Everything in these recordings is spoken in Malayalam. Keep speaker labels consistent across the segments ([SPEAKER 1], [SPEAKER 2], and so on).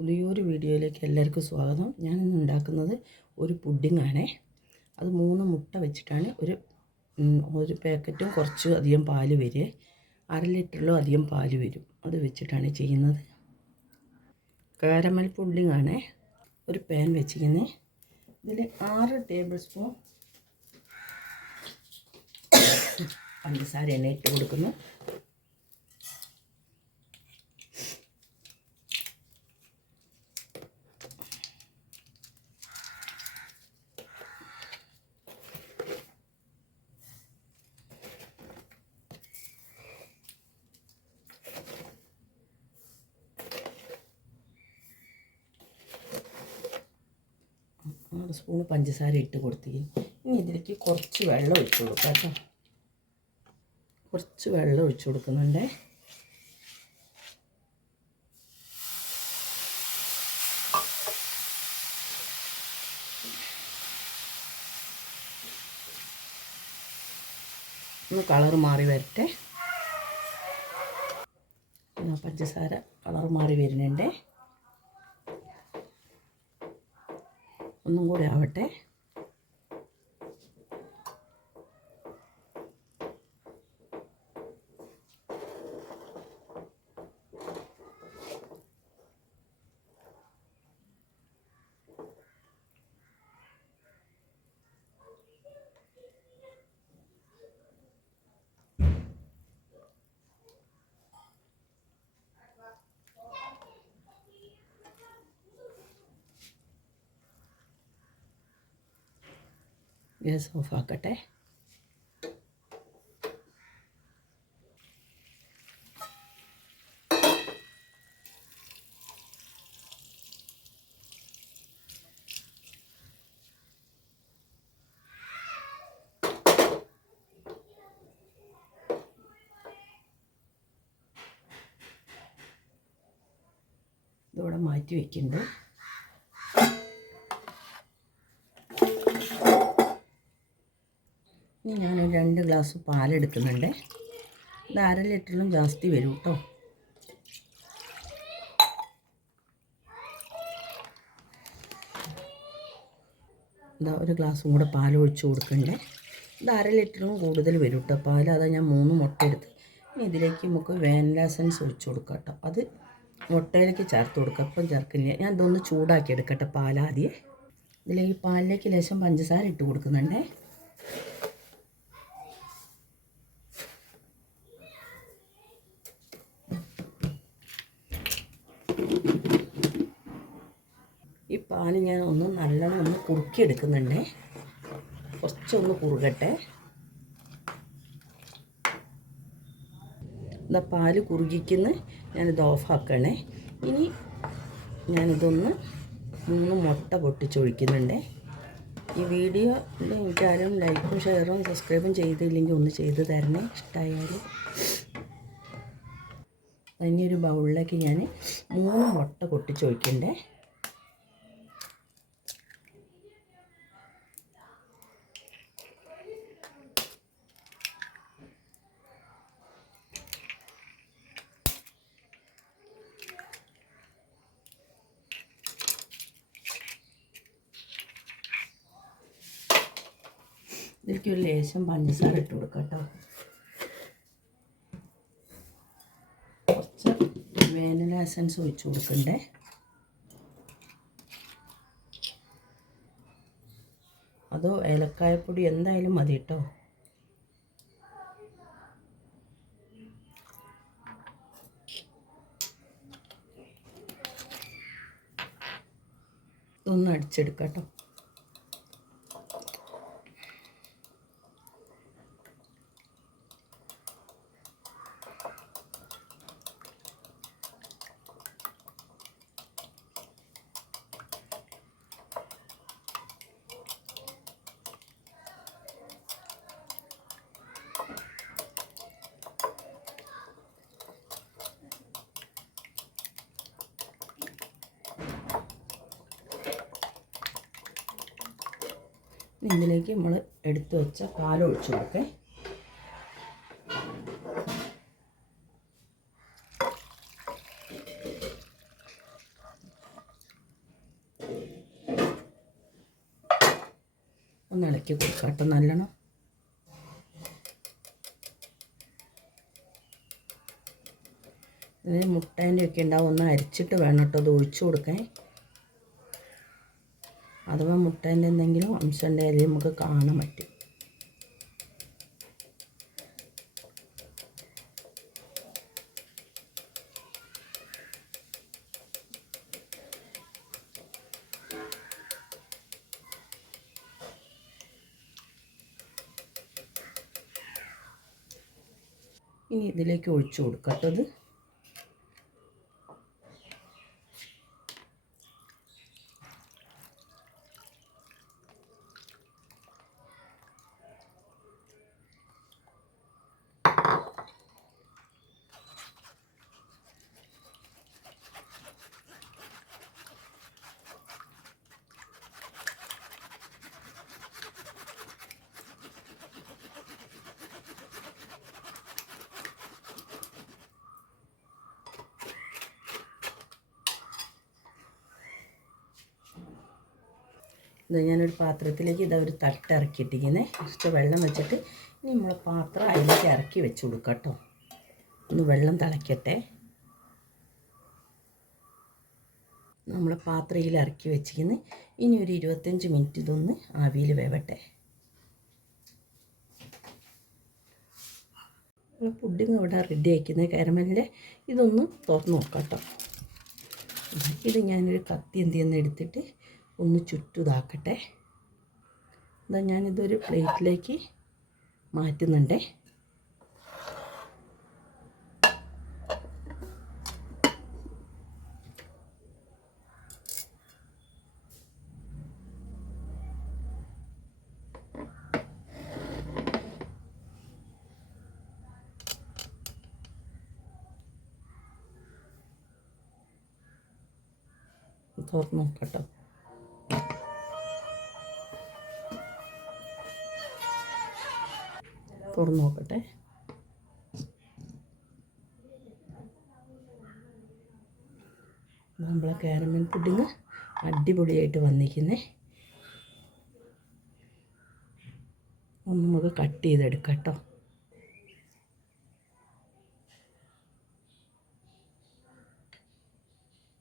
[SPEAKER 1] പുതിയൊരു വീഡിയോയിലേക്ക് എല്ലാവർക്കും സ്വാഗതം. ഞാൻ ഇന്ന് ഉണ്ടാക്കുന്നത് ഒരു പുഡിങ്ങാണേ. അത് മൂന്ന് മുട്ട വെച്ചിട്ടാണ് ഒരു ഒരു പാക്കറ്റും കുറച്ച് അധികം പാൽ വരിക. അര ലിറ്ററിലും അധികം പാൽ വരും. അത് വെച്ചിട്ടാണ് ചെയ്യുന്നത്. കാരമൽ പുഡിങ്ങാണേ. ഒരു പാൻ വെച്ചിരിക്കുന്നത് ഇതിൽ ആറ് ടേബിൾ സ്പൂൺ പഞ്ചസാര എണ്ണ ഇട്ട് കൊടുക്കുന്നു ആറ് സ്പൂൺ പഞ്ചസാര ഇട്ട് കൊടുത്തിരിക്കും ഇനി ഇതിലേക്ക് കുറച്ച് വെള്ളം ഒഴിച്ച് കൊടുക്കാം കേട്ടോ. കുറച്ച് വെള്ളം ഒഴിച്ച് കൊടുക്കുന്നുണ്ടേ. ഒന്ന് കളർ മാറി വരട്ടെ. പഞ്ചസാര കളർ മാറി വരുന്നുണ്ടേ. ഒന്നും കൂടെ ആവട്ടെ. ഗ്യാസ് ഓഫ് ആക്കട്ടെ ഇതിവിടെ മാറ്റി വയ്ക്കുന്നുണ്ട് ഇനി ഞാൻ രണ്ട് ഗ്ലാസ് പാലെടുക്കുന്നുണ്ട്. ഇത് അര ലിറ്ററിലും ജാസ്തി വരും കേട്ടോ ഇതാ ഒരു ഗ്ലാസ്സും കൂടെ പാൽ ഒഴിച്ച് കൊടുക്കണ്ടേ ഇത് അര ലിറ്ററിലും കൂടുതൽ വരും കേട്ടോ പാൽ അതാ ഞാൻ മൂന്ന് മുട്ട എടുത്ത് ഇനി ഇതിലേക്ക് നമുക്ക് വാനില എസൻസ് ഒഴിച്ച് കൊടുക്കാം കേട്ടോ അത് മുട്ടയിലേക്ക് ചേർത്ത് കൊടുക്കുക അപ്പം ചേർക്കില്ല. ഞാൻ ഇതൊന്ന് ചൂടാക്കി എടുക്കട്ടെ പാലാദ്യം. ഇതിലേക്ക് പാലിലേക്ക് ലേശം പഞ്ചസാര ഇട്ട് കൊടുക്കുന്നുണ്ടേ. പാൽ ഞാൻ ഒന്ന് നല്ലോണം ഒന്ന് കുറുക്കിയെടുക്കുന്നുണ്ടേ. കുറച്ചൊന്ന് കുറുകട്ടെ. എന്നാൽ പാൽ കുറുകിക്കുന്ന ഞാനിത് ഓഫാക്കണേ. ഇനി ഞാനിതൊന്ന് മൂന്ന് മുട്ട പൊട്ടിച്ചൊഴിക്കുന്നുണ്ടേ. ഈ വീഡിയോ എനിക്കാരും ലൈക്കും ഷെയറും സബ്സ്ക്രൈബും ചെയ്തില്ലെങ്കിൽ ഒന്ന് ചെയ്ത് തരണേ. ഇഷ്ടമായാൽ ഇനി ബൗളിലേക്ക് ഞാൻ മൂന്ന് മുട്ട പൊട്ടിച്ചൊഴിക്കണ്ടേ. ഇതിലേക്ക് ഒരു ലേശം പഞ്ചസാര ഇട്ട് കൊടുക്കാം കേട്ടോ. കുറച്ച് വേനൽ എസൻസ് ഒഴിച്ച് കൊടുക്കണ്ടേ. അതോ ഏലക്കായപ്പൊടി എന്തായാലും മതി കേട്ടോ. ഇതൊന്ന് അടിച്ചെടുക്കാം കേട്ടോ. ഇതിലേക്ക് നമ്മൾ എടുത്തു വെച്ച പാൽ ഒഴിച്ചു കൊടുക്കേ. ഒന്ന് ഇളക്കി കൊടുക്കട്ടെ നല്ലോണം. ഇതിന് മുട്ടേന്റെ ഒക്കെ ഉണ്ടാവും. ഒന്ന് അരിച്ചിട്ട് വേണം കേട്ടോ അത് ഒഴിച്ചു കൊടുക്കാൻ. അഥവാ മുട്ടേന്റെ എന്തെങ്കിലും അംശം ഉണ്ടെങ്കിൽ നമുക്ക് കാണാൻ പറ്റും. ഇനി ഇതിലേക്ക് ഒഴിച്ചു കൊടുക്കട്ടത് ഇത് ഞാനൊരു പാത്രത്തിലേക്ക് ഇതാ ഒരു തട്ട് ഇറക്കിയിട്ടിരിക്കുന്നത് കുറച്ച് വെള്ളം വെച്ചിട്ട് ഇനി നമ്മൾ പാത്രം അതിലേക്ക് ഇറക്കി വെച്ച് കൊടുക്കാം കേട്ടോ. ഒന്ന് വെള്ളം തിളയ്ക്കട്ടെ നമ്മൾ പാത്രയിൽ ഇറക്കി വെച്ചിരിക്കുന്നത് ഇനി ഒരു ഇരുപത്തഞ്ച് മിനിറ്റ് ഇതൊന്ന് ആവിയിൽ വേവട്ടെ. നമ്മൾ പുഡിങ് ഇവിടെ റെഡി ആക്കുന്നത് കാരമലിന്റെ ഇതൊന്ന് തുറന്ന് നോക്കാം കേട്ടോ. ഇത് ഞാനൊരു കത്തി എന്ത് ചെയ്യുന്ന എടുത്തിട്ട് ഒന്ന് ചുറ്റുതാക്കട്ടെ. എന്താ ഞാനിതൊരു പ്ലേറ്റിലേക്ക് മാറ്റുന്നുണ്ടേ. തുറന്ന് നോക്കട്ടോ തുറന്ന് നോക്കട്ടെ. നമ്മളെ കാരമൽ പുഡിങ് അടിപൊളിയായിട്ട് വന്നിരിക്കുന്നേ. ഒന്ന് നമുക്ക് കട്ട് ചെയ്തെടുക്കാം കേട്ടോ.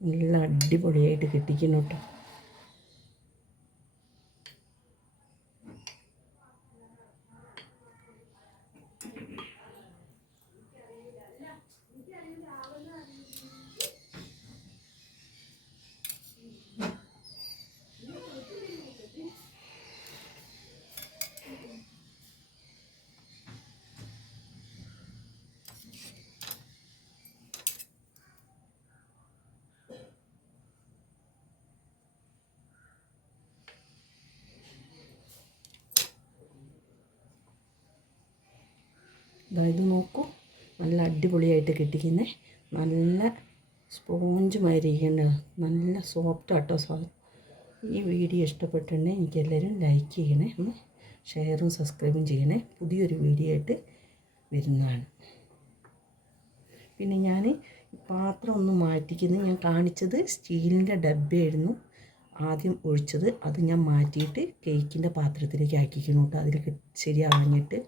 [SPEAKER 1] നല്ല അടിപൊളിയായിട്ട് കിട്ടിക്കുന്നു കേട്ടോ. അതായത് നോക്കൂ. നല്ല അടിപൊളിയായിട്ട് കിട്ടിക്കുന്നേ. നല്ല സ്പോഞ്ച് മാതിരിക്കേണ്ട നല്ല സോഫ്റ്റ് ആട്ടോ സാധനം. ഈ വീഡിയോ ഇഷ്ടപ്പെട്ടിട്ടുണ്ടെങ്കിൽ എനിക്കെല്ലാവരും ലൈക്ക് ചെയ്യണേ. ഒന്ന് ഷെയറും സബ്സ്ക്രൈബും ചെയ്യണേ. പുതിയൊരു വീഡിയോ ആയിട്ട് വരുന്നതാണ്. പിന്നെ ഞാൻ പാത്രം ഒന്ന് മാറ്റിക്കുന്നത് ഞാൻ കാണിച്ചത് സ്റ്റീലിന്റെ ഡബ്ബയായിരുന്നു ആദ്യം ഒഴിച്ചത്. അത് ഞാൻ മാറ്റിയിട്ട് കേക്കിന്റെ പാത്രത്തിലേക്ക് ആക്കിക്കണം കേട്ടോ അതിൽ ശരിയാവാഞ്ഞിട്ട്.